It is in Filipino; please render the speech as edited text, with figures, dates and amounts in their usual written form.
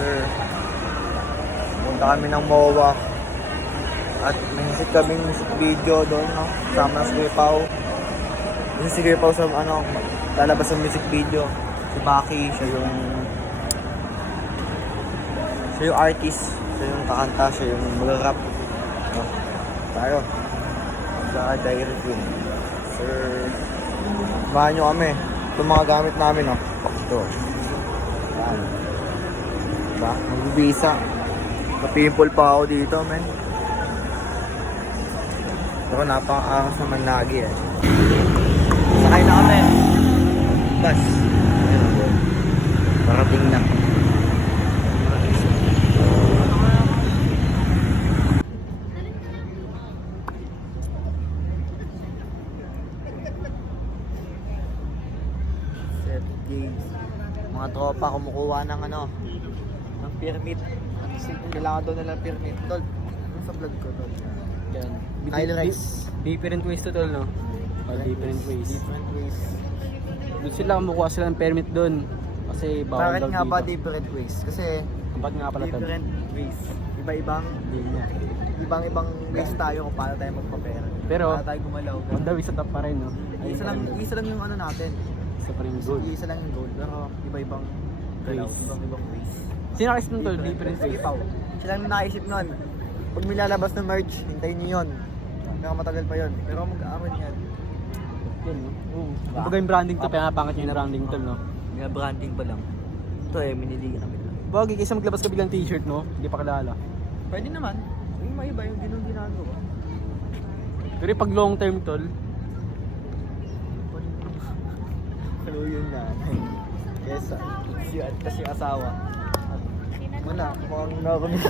Sir, punta kami ng MOA. At may shoot kaming music video doon, no? Kasama si Kuya Pao. Kasi si Kuya Pao sa lalabas ng music video. Si Baki, siya yung artist, siya yung kakanta, siya yung mag-rap. No? Tayo. Magka-direct yun. Sir, bahan nyo kami. Ito mga gamit namin, no? Ito. Yan. Diba? Magbibisa. Napimple pa ako dito, men. Ito, napaka-angas naman lagi, eh. Sakay na kami. Bus. Ayun, parating na. Mga tropa kumukuha ng ng permit. Kailangan daw nilang permit. Tol, ano sa vlog ko, tol? Yan. Kyle Rice. Different ways to tol, no? Different ways. Different ways. Doon sila kumukuha sila ng permit doon. Kasi bawal Bakit daw nga dito. ba different ways? Kasi Ba't nga pala tol? different ways. Iba-ibang ibang ways tayo kung paano tayo magpapera. Pero, paano tayo gumalaw. On the way sa top pa rin, no? Isa lang yung natin. Isa pa rin yung goal. Isa lang yung goal. Pero iba-ibang galaw, Ways. ibang ways. Sino nakis nun tol? Different Sige, ways. Pao. Sila lang naisip nun. Pag may lalabas na merch, hintayin niyo yun. Kaya matagal pa yun. Pero mag-aaral yan. Yun, no? Kumbaga yung branding to, kaya napangit nyo yung branding tol, no? May branding pa lang. Ito minili namin lang. Bagay, kaysa maglabas ka biglang t-shirt, no? Hindi pa kilala. Pwede naman. Yung may iba, yung ginagawa. Pero pag long term tol, Ano yun na? Kesa. Kasi yung asawa. Wala, mukhang nakakamiss.